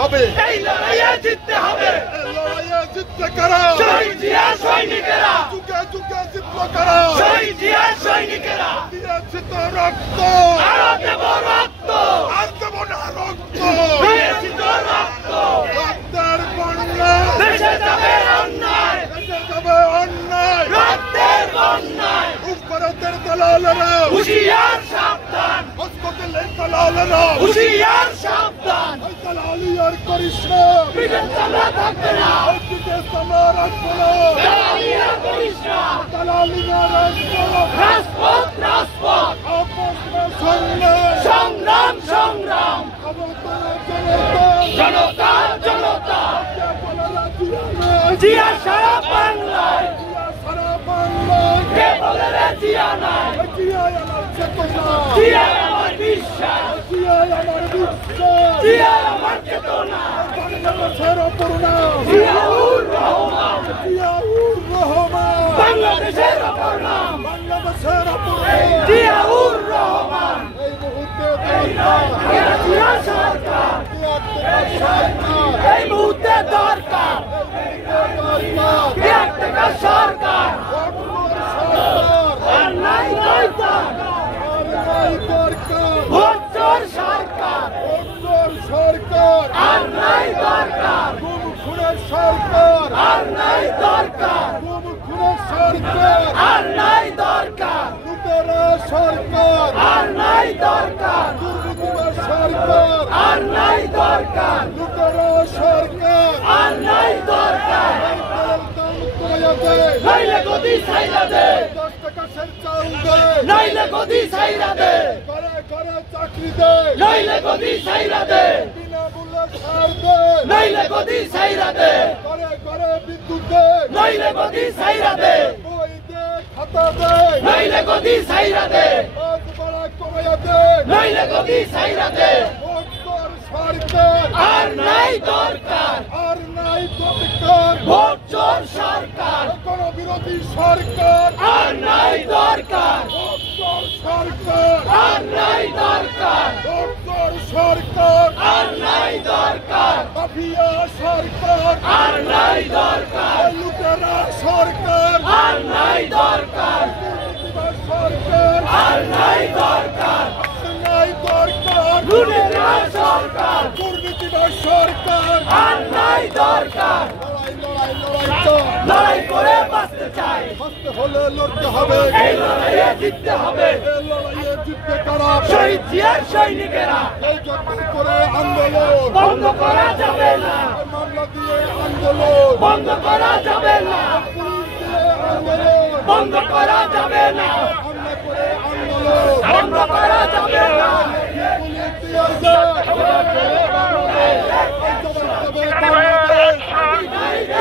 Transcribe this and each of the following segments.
হবে, এই লড়াইয়ে জিততে হবে। লড়াইয়ে জিততে কারা? শহীদ জিয়ার সৈনিকেরা। যুগে যুগে জিতলো কারা? শহীদ জিয়ার সৈনিকেরা। দিয়েছি তো রক্ত, আরো দেব রক্ত, আর দেব না রক্ত। দিয়েছি তো রক্ত। রক্তের বন্যা, দেশে যাবে অন্যায়, দেশে যাবে অন্যায়। রক্তের বন্যায়। ভারতের দালালেরা, হুঁশিয়ার সাবধান, হসপিটালের দালালেরা, হুঁশিয়ার সাবধান। ওই দালালি আর করিস না, ব্রিটেন চামড়া থাকবে না, ওই বিদেশ আমরা রাখবো না। দালালি আর করিস না, দালালি না রাখবো না। রাজপথ রাজপথ, আপস মে সংগ্রাম, সংগ্রাম সংগ্রাম, জনতা জনতা, জনতা জনতা। কে বলে না জিয়া না, জিয়া সারা বাংলায়, জিয়া সারা বাংলায়। কে বলে রে জিয়া নাই, জিয়াই আমার চেতনা, জিয়া আমার বিশ্বাস, জিয়াই আমার বিশ্বাস। জিয়া আমার চেতনা। বাংলাদেশের অপূর্ণা, জিয়াউর রহমান, জিয়াউর রহমান, বাংলাদেশের অপর নাম বাংলাদেশের অপূর্ণা। জিয়াউর রহমান। এই মুহূর্তে দরকার, জিয়া সরকার, তিয়াত্তর সরকার, এই মুহূর্তে দরকার দরকার, টাকা সরকার। ভোটর সরকার, আর নাই দরকার আর নাই দরকার, ভোটর সরকার, ভোটর সরকার, আর নাই দরকার, গুম খুনের সরকার, আর নাই দরকার, গুম খুনের সরকার, আর নাই দরকার, লুটেরা সরকার, আর নাই দরকার, দুর্নীতিবাজ সরকার, আর নাই দরকার, লুটেরা সরকার। আর নাই দরকার। তেল দাম কমাইয়া দে, নইলে গদি ছাইরা দে, 10 টাকা সের চাল দে, নইলে গদি ছাইরা দে, ঘরে ঘরে চাকরি দে, নইলে গদি ছাইরা দে, বিনামূল্যে সার দে, নইলে গদি ছাইরা দে, ঘরে ঘরে বিদ্যুৎ দে, নইলে গদি ছাইরা দে, বই দে, খাতা দে, নইলে গদি ছাইরা দে, বাস ভাড়া কমাইয়া দে, নইলে গদি ছাইরা দে। ভোট কর সরকার, আর নাই দরকার আর নাই দরকার, ভোট চোর সরকার, কোন বিরোধী সরকার, আর নাই দরকার, ভোট কর সরকার, আর নাই দরকার, ভোট কর সরকার, আর নাই দরকার, মাফিয়া সরকার, আর নাই দরকার, লুটেরা সরকার, আর নাই দরকার, দুর্নীতিবাজ সরকার, আর নাই দরকার, নাই দরকার, লুটেরা সরকার, দুর্নীতিবাজ সরকার। আর নাই দরকার। লড়াই লড়াই লড়াই চল, লড়াই করে বাঁচতে চাই, বাঁচতে হলে লড়তে হবে, এই লড়াইয়ে জিততে হবে। এই লড়াইয়ে জিততে কারা? শহীদ জিয়ার সৈনিকেরা, এই যখন করে আন্দোলন, বন্ধ করা যাবে না, এই মামলা দিয়ে আন্দোলন, বন্ধ করা যাবে না, পুলিশ দিয়ে আন্দোলন, বন্ধ করা যাবে না, হামলা করে আন্দোলন, বন্ধ করা যাবে না। পুলিশ দিয়ে Direct action, direct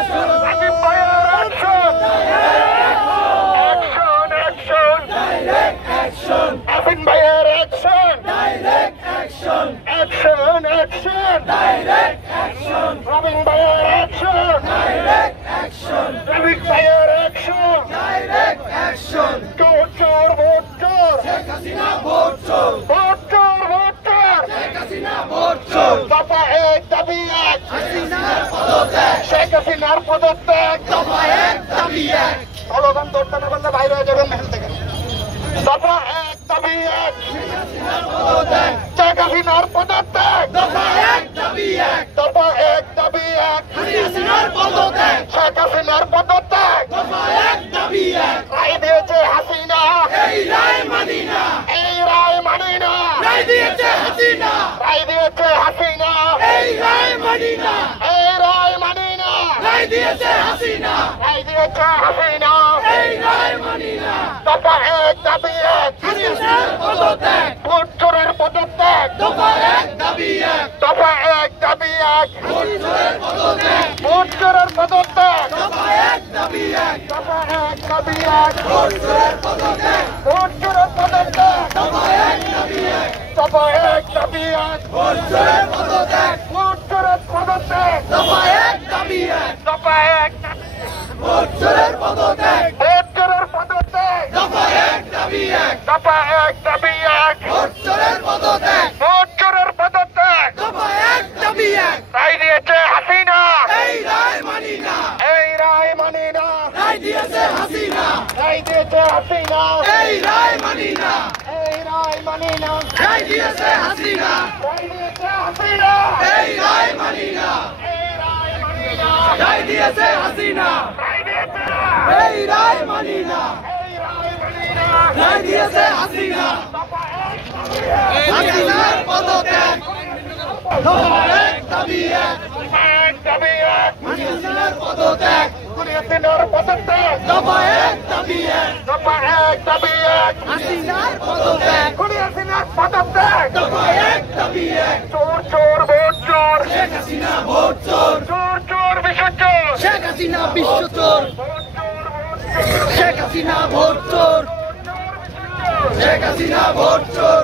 action, direct action, direct action, direct action. Sheikh Hasina vote চোর, শেখ হাসিনা ভোট চোর, হাসিনার পদত্যাগ, শেখ হাসিনার পদত্যাগ, দফা এক দাবি এক, স্লোগান ধরতে না পারলে বাইরে হয়ে যাবেন মেহেল থেকে। দফা এক দাবি এক, হাসিনার পদত্যাগ, শেখ হাসিনার পদত্যাগ, দফা এক দাবি এক, দফা এক দাবি এক, হাসিনার পদত্যাগ, শেখ হাসিনার পদত্যাগ। দফা এক দাবি এক। রায় দিয়েছে হাসিনা, এই রায় মানি না, এই রায় মানি না, রায় দিয়েছে হাসিনা, রায় দিয়েছে হাসিনা, এই রায় মানি না, এই রায় মানি না, রায় দিয়েছে হাসিনা, রায় দিয়েছে হাসিনা। এই রায় মানি না। দফা এক দাবি এক, হাসিনার পদত্যাগ, ভোট চোরের পদত্যাগ, দফা এক দাবি এক, দফা এক দাবি এক, ভোট চোরের পদত্যাগ, ভোট চোরের পদত্যাগ, দফা এক দাবি এক, দফা এক দাবি এক, ভোট চোরের পদত্যাগ, ভোট চোরের পদত্যাগ, দফা এক দাবি এক, দফা এক দাবি এক, ভোট চোরের পদত্যাগ, ভোট চোরের পদত্যাগ, দফা এক দাবি এক, দফা এক, ভোট চোরের পদত্যাগ, ভোট চোরের পদত্যাগ, দফা এক দাবি এক, দফা এক দাবি এক, ভোট চোরের পদত্যাগ, ভোট চোরের পদত্যাগ, দফা এক দাবি হাসিনা এই রায় মানি না এই রায় মানি না রায় দিয়েছে হাসিনা রায় দিয়েছে হাসিনা এই রায় মানি না এই রায় মানি না রায় দিয়েছে হাসিনা রায় দিয়েছে এই রায় মানি না এই রায় মানি না রায় দিয়েছে হাসিনা হাসিনার পদত্যাগ দফা এক দাবি এক এক দাবি এক হাসিনার পদত্যাগ হাসিনার পদত্যাগ দফা এক দাবি এক দফা এক দাবি এক হাসিনার পদত্যাগ হাসিনার পদত্যাগ দফা এক দাবি এক চোর চোর ভোট চোর শেখ হাসিনা ভোট চোর চোর চোর বিশ্ব চোর শেখ হাসিনা বিশ্ব চোর ভোট চোর ভোট চোর শেখ হাসিনা ভোট চোর শেখ হাসিনা ভোট চোর